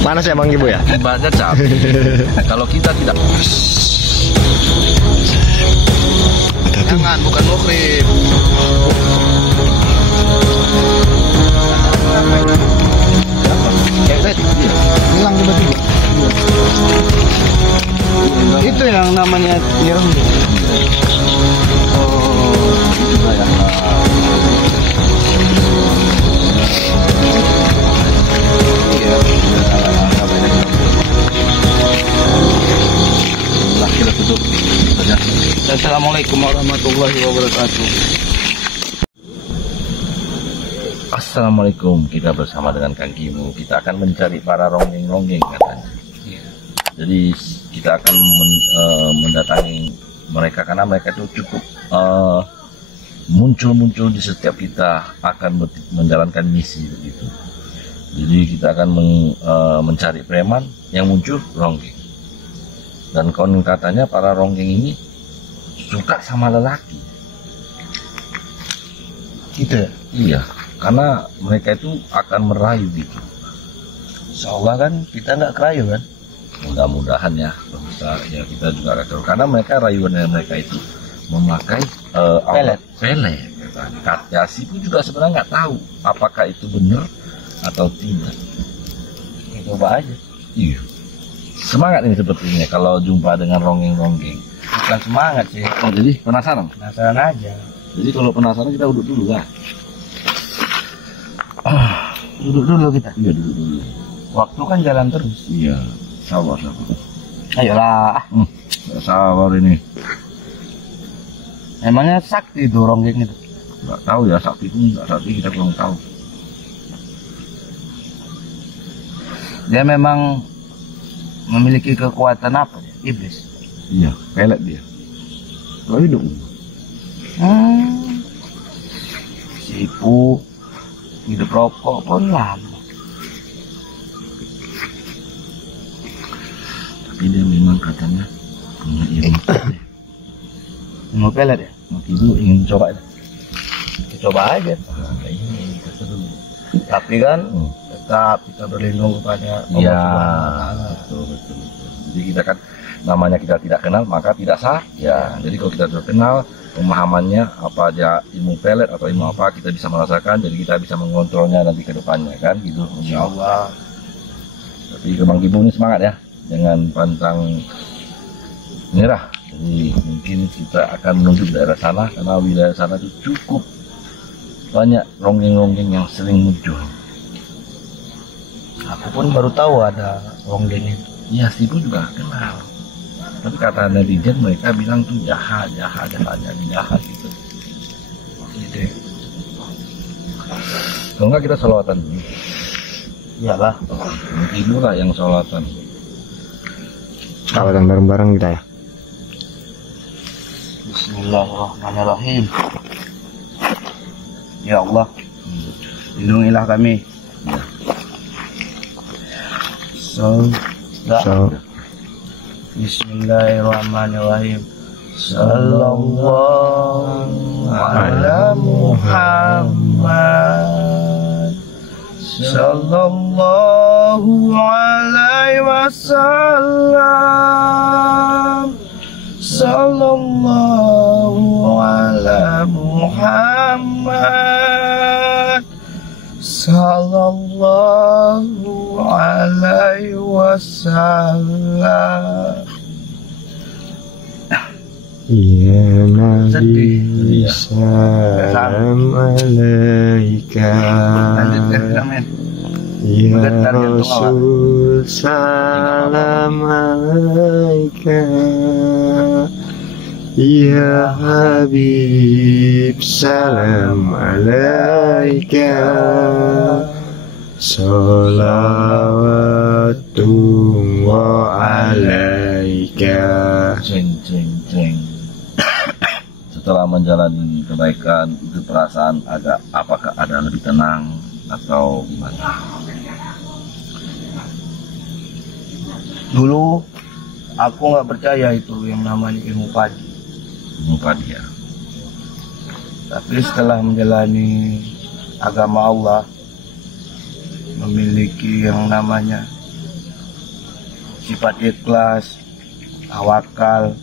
Mana sih emang Ibu ya? Ibadah capek. Kalau kita tidak. Jangan, bukan muhrim. Hilang tiba-tiba. Itu yang namanya nyerang. Kita tutup. Assalamualaikum warahmatullahi wabarakatuh. Assalamualaikum, kita bersama dengan Kang Kimu. Kita akan mencari para ronggeng-ronggeng katanya. Jadi kita akan mendatangi mereka karena mereka itu cukup muncul-muncul di setiap kita akan menjalankan misi begitu. Jadi kita akan mencari preman yang muncul ronggeng. Dan konon katanya para ronggeng ini suka sama lelaki. Gitu ya? Iya, karena mereka itu akan merayu gitu. Insyaallah kan kita nggak kerayu kan? Mudah-mudahan ya, ya kita juga akan, karena mereka rayuan mereka itu memakai alat pelet. Katasi pun juga sebenarnya nggak tahu apakah itu benar atau tidak. Ya, coba aja. Iya. Semangat ini sepertinya kalau jumpa dengan ronggeng-ronggeng. Bukan semangat sih. Oh, jadi penasaran? Penasaran aja. Jadi kalau penasaran kita duduk dulu lah. Duduk dulu kita. Iya, duduk dulu. Waktu kan jalan terus. Iya, sabar. Ayolah. Sabar ini. Emangnya sakti itu ronggeng itu? Nggak tahu ya, sakti itu nggak sakti, kita kurang tahu. Dia memang memiliki kekuatan apa ya? Iblis. Iya, pelet dia. Kalau hidup. Sipu, hidup rokok pun lama. Tapi dia memang katanya punya ilmu pelet. Ilmu pelet ya? Ibu ingin coba ya? Coba aja. Nah, ini kita dulu. Tapi kan tetap kita berlindung kepada Allah Iya, Subhanahu wa Ta'ala. betul. Jadi kita kan namanya kita tidak kenal maka tidak sah. Ya, jadi kalau kita sudah kenal pemahamannya apa aja ilmu pelet atau ilmu apa kita bisa merasakan, jadi kita bisa mengontrolnya nanti ke depannya kan gitu. Insyaallah. Tapi Kang Ibu ini semangat ya, jangan pantang menyerah. Jadi mungkin kita akan menuju ke daerah sana karena wilayah sana itu cukup banyak ronggeng-ronggeng yang sering muncul. Aku pun baru tahu ada ronggeng itu. Iya, Sipu juga kenal. Tapi kata netizen mereka bilang tuh jahat gitu. Gitu. Kalau enggak kita sholawatan dulu. Iyalah. Ibu lah yang sholawatan. Salawatan bareng-bareng kita ya. Bismillahirrahmanirrahim. Ya Allah, lindungilah kami. Bismillahirrahmanirrahim. Sallallahu ala Muhammad. Sallallahu alaihi wasallam. Sallallahu ala Muhammad. Sallallahu alaihi wasallam. Ya Nabi Sedih. salam alaika. Ya Rasul salam alaika. Ya Habib salam alaika. Salawatullah alaika. Ceng. Setelah menjalani kebaikan itu perasaan apakah ada lebih tenang atau gimana? Dulu aku nggak percaya itu yang namanya ilmu padi. Lupa dia. Tapi setelah menjalani agama Allah, memiliki yang namanya sifat ikhlas, tawakal,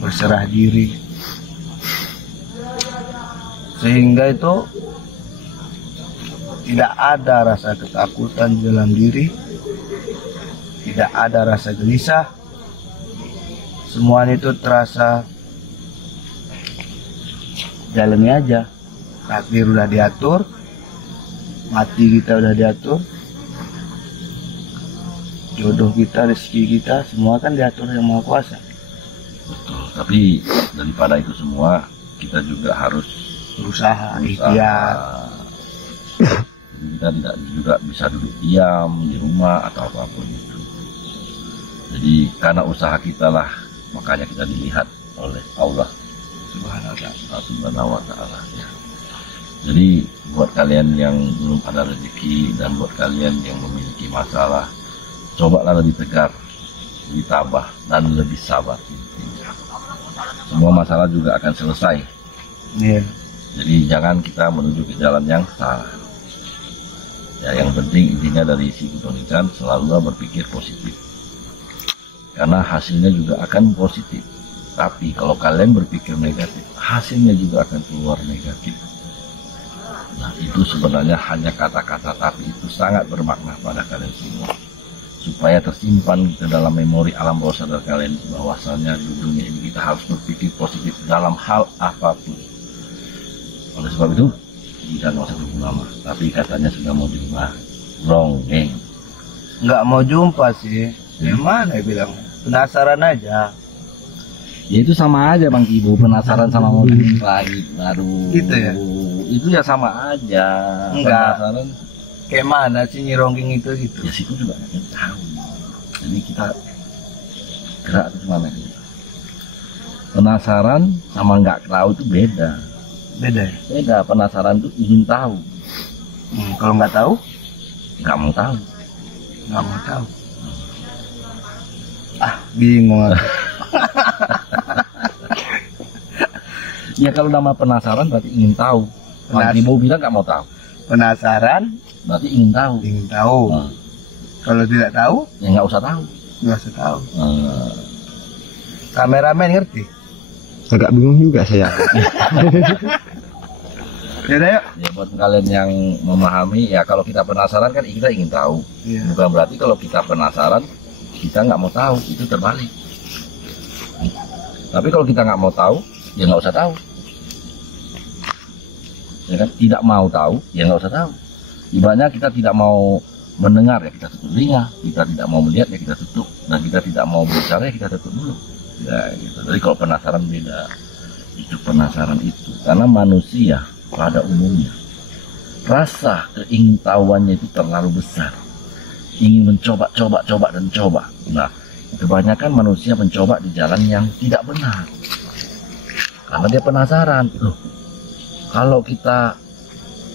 berserah diri, sehingga itu tidak ada rasa ketakutan di dalam diri, tidak ada rasa gelisah, semuanya itu terasa jalani aja. Takdir udah diatur, mati kita udah diatur, jodoh kita, rezeki kita, semua kan diatur yang Maha Kuasa. Betul. Tapi daripada itu semua, kita juga harus Berusaha, ikhtiar. Kita tidak juga bisa duduk diam di rumah atau apapun itu. Jadi karena usaha kita lah, makanya kita dilihat oleh Allah Subhanahu wa Ta'ala. Ya. Jadi buat kalian yang belum ada rezeki dan buat kalian yang memiliki masalah, cobalah lebih tegar, lebih tabah dan lebih sabar. Semua masalah juga akan selesai. Iya. Jadi jangan kita menuju ke jalan yang salah. Ya, yang penting intinya dari si keunikan selalu berpikir positif. Karena hasilnya juga akan positif. Tapi kalau kalian berpikir negatif, hasilnya juga akan keluar negatif. Nah, itu sebenarnya hanya kata-kata, tapi itu sangat bermakna pada kalian semua. Supaya tersimpan ke dalam memori alam bawah sadar kalian bahwasanya di dunia ini kita harus berpikir positif dalam hal apapun. Oleh sebab itu, tidak usah tunggu lama. Tapi katanya sudah mau jumpa Ronggeng. Nggak mau jumpa sih. Gimana ya bilang? Penasaran aja. Ya itu sama aja Bang Ibu, penasaran sama mau lagi baru. Gitu ya? Itu ya sama aja. Enggak. Penasaran. Kayak mana sih Nyi Ronggeng itu gitu? Ya situ juga nggak tahu. Jadi kita gerak ke mana gitu. Penasaran sama nggak tahu itu beda. Beda ya? Beda, penasaran itu ingin tahu. Kalau nggak tahu, Nggak mau tahu. nggak mau tahu. Ah, bingung aku. Ya kalau nama penasaran berarti ingin tahu. Bang Ibu bilang nggak mau tahu. Penasaran, Berarti ingin tahu. ingin tahu. Nah, Kalau tidak tahu, ya nggak usah tahu. nggak usah tahu. Nah, Kameramen ngerti? Agak bingung juga saya. Yaudah yuk. ya buat kalian yang memahami, ya kalau kita penasaran kan kita ingin tahu. Iya. Bukan berarti kalau kita penasaran kita nggak mau tahu, itu terbalik. Tapi kalau kita nggak mau tahu, ya nggak usah tahu. Ya kan? Tidak mau tahu, ya nggak usah tahu. Ibaratnya kita tidak mau mendengar, ya kita tutup telinga. Kita tidak mau melihat, ya kita tutup. Dan kita tidak mau bicara, ya kita tutup dulu. Ya, gitu. Jadi kalau penasaran beda. Itu penasaran itu. Karena manusia pada umumnya rasa keingintahuannya itu terlalu besar, ingin mencoba, coba dan coba. Nah, kebanyakan manusia mencoba di jalan yang tidak benar karena dia penasaran. Loh, kalau kita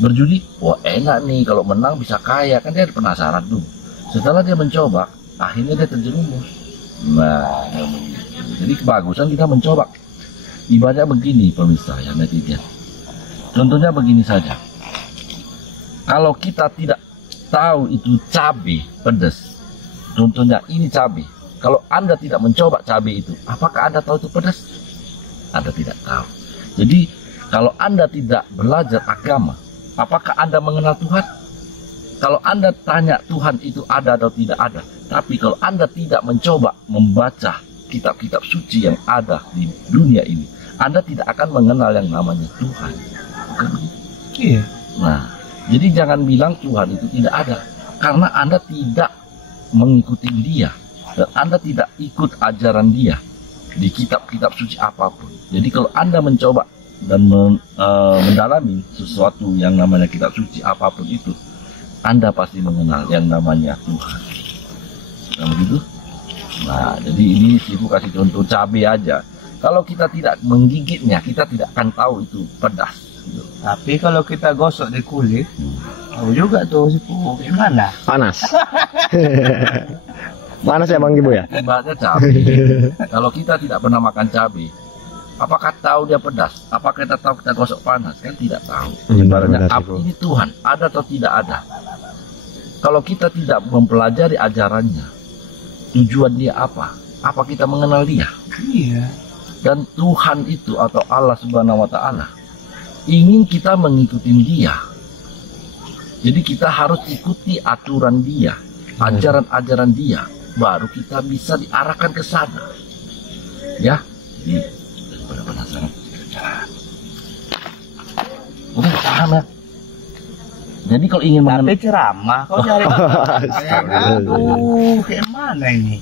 berjudi, wah enak nih, kalau menang bisa kaya, kan dia penasaran tuh. Setelah dia mencoba, akhirnya dia terjerumus. Nah, jadi kebagusan kita mencoba. Ibaratnya begini pemirsa ya netizen. Contohnya begini saja. Kalau kita tidak tahu itu cabai pedas, contohnya ini cabai. Kalau Anda tidak mencoba cabai itu, apakah Anda tahu itu pedas? Anda tidak tahu. Jadi kalau Anda tidak belajar agama, apakah Anda mengenal Tuhan? Kalau Anda tanya Tuhan itu ada atau tidak ada, tapi kalau Anda tidak mencoba membaca kitab-kitab suci yang ada di dunia ini, Anda tidak akan mengenal yang namanya Tuhan. Bukan begitu? Iya. Nah, jadi jangan bilang Tuhan itu tidak ada, karena Anda tidak mengikuti Dia dan Anda tidak ikut ajaran Dia di kitab-kitab suci apapun. Jadi kalau Anda mencoba dan mendalami sesuatu yang namanya kitab suci apapun itu, Anda pasti mengenal yang namanya Tuhan. Nah, begitu? Nah, jadi ini Ibu kasih contoh cabai aja. Kalau kita tidak menggigitnya, kita tidak akan tahu itu pedas. Gitu. Tapi kalau kita gosok di kulit, tahu juga tuh sipu gimana? Panas. Panas ya Bang Ibu ya? Ibaratnya cabai. Kalau kita tidak pernah makan cabai, apakah tahu dia pedas? Apakah kita tahu kita gosok panas? Kan tidak tahu. Benar, Ibaratnya benar, api Ibu. ini Tuhan, ada atau tidak ada? Kalau kita tidak mempelajari ajarannya, tujuan dia apa? Apa kita mengenal dia? Iya. Dan Tuhan itu atau Allah Subhanahu wa Ta'ala ingin kita mengikuti dia. Jadi kita harus ikuti aturan dia, ajaran-ajaran dia, baru kita bisa diarahkan ke sana. Ya, jadi benar-benar udah paham ya. Jadi kalau ingin Tapi ceramah, kau cari aduh, kayak mana ini?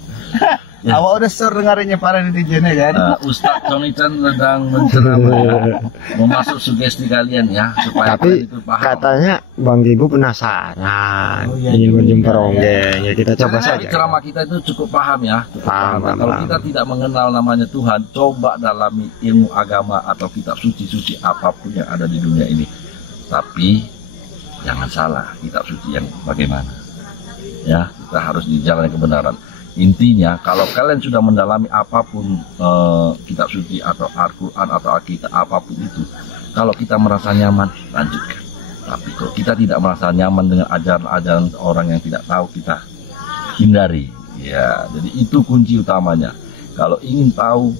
Ya. Awak udah sering dengerinnya para netizen ya kan? Ustadz Tony Chan sedang menceramah, memasuk sugesti kalian ya supaya Tapi kalian itu paham. katanya Bang Gibu penasaran, Oh, iya, ingin iya. berjumpa Ronggeng. Ya kita coba Karena saja. ceramah kita itu cukup paham ya. Cukup Paham, paham. Kalau paham. kita tidak mengenal namanya Tuhan, coba dalami ilmu agama atau kitab suci-suci apapun yang ada di dunia ini. Tapi jangan salah, kitab suci yang bagaimana? Ya, kita harus di jalan yang kebenaran. Intinya, kalau kalian sudah mendalami apapun kitab suci atau Al-Quran atau Alkitab apapun itu, kalau kita merasa nyaman, lanjutkan. Tapi kalau kita tidak merasa nyaman dengan ajaran-ajaran orang yang tidak tahu, kita hindari. Ya, jadi itu kunci utamanya. Kalau ingin tahu,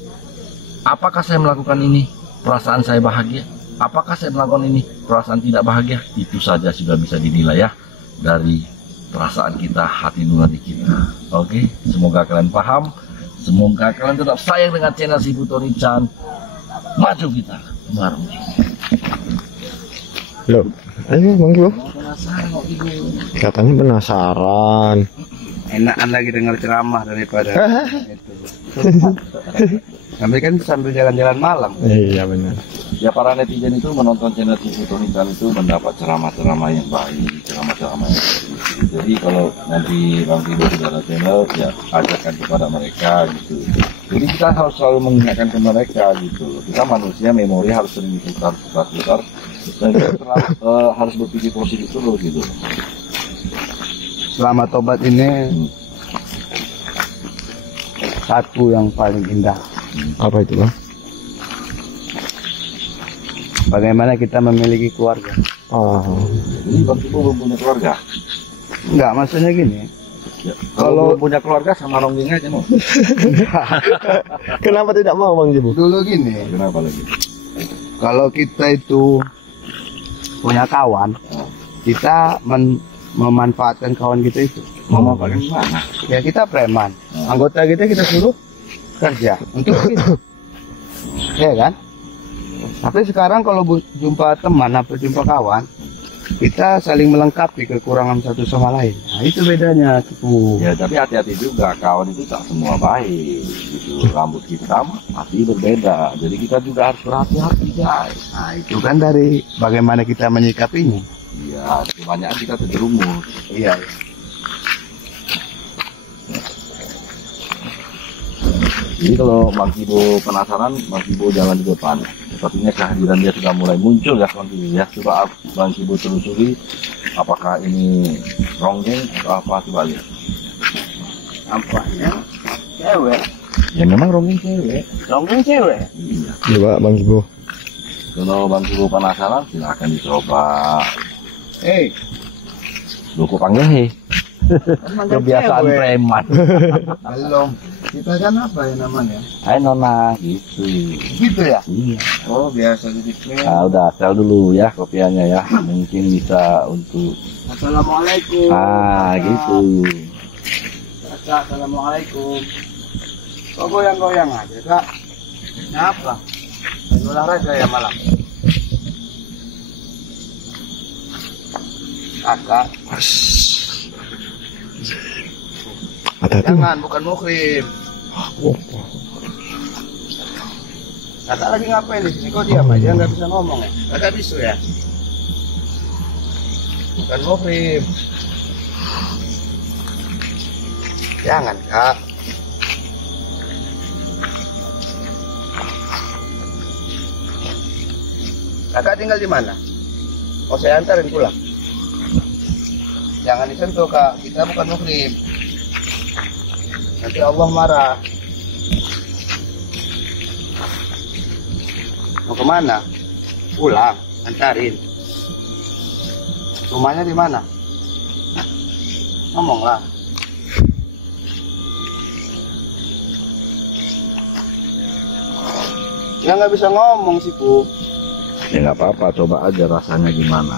apakah saya melakukan ini, perasaan saya bahagia? Apakah saya melakukan ini, perasaan tidak bahagia? Itu saja sudah bisa dinilai ya dari perasaan kita, hati nurani kita. Oke, semoga kalian paham. Semoga kalian tetap sayang dengan channel si Tony Chan. Maju kita bareng. Loh, ayo Bang Gibu. Penasaran kok Ibu? Katanya penasaran. Enakan lagi dengar ceramah daripada itu. Kami kan sambil jalan-jalan malam. Iya benar. Ya para netizen itu menonton channel TV Tony Chan itu mendapat ceramah-ceramah yang baik, ceramah-ceramah yang baik. Jadi kalau nanti Bang Gibu sudah ada channel, ya ajarkan kepada mereka gitu. Jadi kita harus selalu mengingatkan ke mereka gitu. Kita manusia, memori harus sering diputar. Dan kita harus berpikir positif terus gitu. Selama tobat ini satu yang paling indah. Apa itu Bang? Bagaimana kita memiliki keluarga. Oh, Jadi Bang Gibu belum punya keluarga. Enggak, maksudnya gini. Ya, kalau belum punya keluarga sama ronggeng aja mau. kenapa tidak mau Bang Gibu? Dulu gini, Kenapa lagi? kalau kita itu punya kawan, kita memanfaatkan kawan kita itu. Mau pakai gimana? Ya kita preman. Anggota kita suruh kerja untuk kita. Ya kan? Tapi sekarang kalau jumpa teman atau jumpa kawan, kita saling melengkapi kekurangan satu sama lain. Nah, itu bedanya tuh. Ya tapi hati-hati juga, kawan itu tak semua baik gitu. Rambut hitam hati berbeda, jadi kita juga harus berhati-hati guys. Nah, itu kan dari bagaimana kita menyikapinya. Iya, kebanyakan kita terjerumus. Iya. Jadi kalau Bang Gibu penasaran, Bang Gibu jalan di depan. Sepertinya kehadiran dia sudah mulai muncul ya Bang Gibu ya. Coba Bang Gibu telusuri apakah ini ronggeng atau apa, coba lihat. Nampaknya cewek. Ya memang ronggeng cewek. Ronggeng cewek. Iya. Coba Bang Gibu. Kalau Bang Gibu penasaran, silakan dicoba. Lu kok panggil he? Kebiasaan preman. Belum. Kita kan apa ya namanya? Hai Nona, gitu. Gitu ya? Iya. Oh, biasa jadi preman. Nah, udah setel dulu ya kopiannya ya. Mungkin bisa untuk Assalamualaikum. gitu. Kak, assalamualaikum. Kok goyang-goyang aja, Kak? Kenapa? Lagi olahraga ya malam? Kakak, Hati-hati. jangan, bukan muhrim. Oh, Kakak lagi ngapain di sini? Kok diam aja, nggak bisa ngomong ya? Kakak bisu ya? Bukan muhrim. Jangan, Kak. Kakak tinggal di mana? Oh, saya antarin pulang. Jangan disentuh, Kak. Kita bukan muhrim. Nanti Allah marah. Mau kemana? Pulang, antarin. Rumahnya di mana? Ngomonglah. Ya nggak bisa ngomong sih, Bu. Ya nggak apa-apa, coba aja rasanya gimana.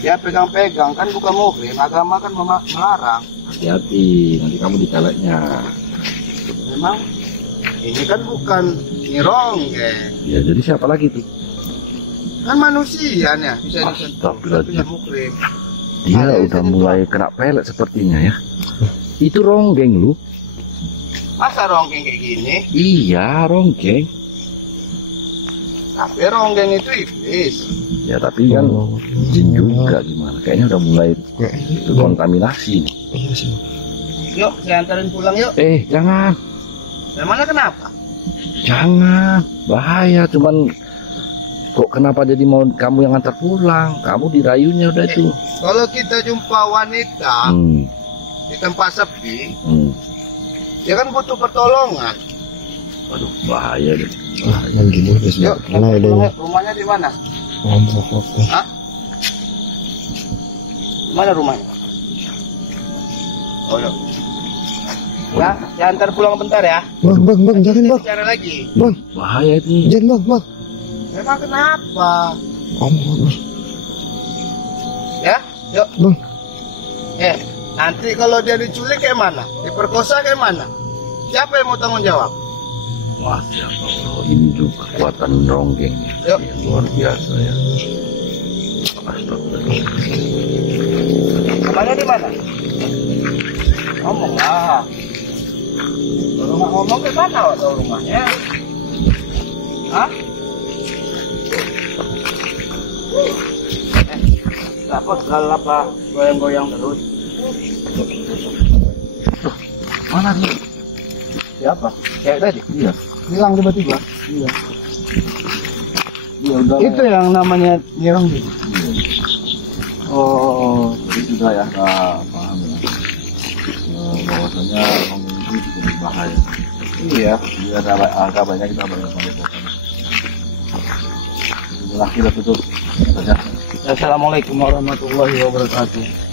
Ya pegang-pegang, kan bukan muhrim, agama kan melarang. Hati-hati, nanti kamu dikeleknya. Memang ini kan bukan nyironggeng, Ya jadi siapa lagi tuh? kan manusia nih, bisa Astagfirullahaladzim. muhrim. Dia Ada udah yang mulai kena pelet sepertinya ya. Itu ronggeng lu. Masa ronggeng kayak gini? Iya, ronggeng. Tapi ronggeng itu iblis. Ya tapi kan jin juga gimana. Kayaknya udah mulai kontaminasi. Iya sih. Yuk, saya antarin pulang yuk. Jangan. Memangnya kenapa? Jangan. Bahaya. Cuman kok kenapa jadi mau kamu yang antar pulang? Kamu dirayunya udah itu. Kalau kita jumpa wanita di tempat sepi, dia kan butuh pertolongan. Waduh, bahaya deh. Ah, Mang Gibo udah Yuk, mulai deh. pulang yuk. Rumahnya di mana? Ngomong. Hah? Di mana rumahnya? Oh, yuk. Ya, saya antar pulang bentar ya. Bang, jangan bang. Bicara lagi. Bang, Bahaya itu. jangan bang. Memang kenapa? Ngomong. Ya, yuk. Bang, Nanti kalau dia diculik kayak mana? Diperkosa kayak mana? Siapa yang mau tanggung jawab? Masya Allah, ini juga kekuatan ronggengnya. Yuk. Yang luar biasa ya. Astagfirullah. Rumahnya di mana? Ngomong lah. Kalau nggak ngomong ke mana waktu rumahnya? Hah? Kenapa segala apa goyang-goyang terus? Mana dia? Siapa? Kayak tadi? Iya. Hilang tiba-tiba. Iya. Iya udah. Itu yang namanya nyerong gitu. Oh, jadi sudah ya, paham ya. Bahwasanya ronggeng itu cukup berbahaya. Iya. Jadi ada angka banyak kita banyak. Inilah kita tutup saja. Assalamualaikum warahmatullahi wabarakatuh.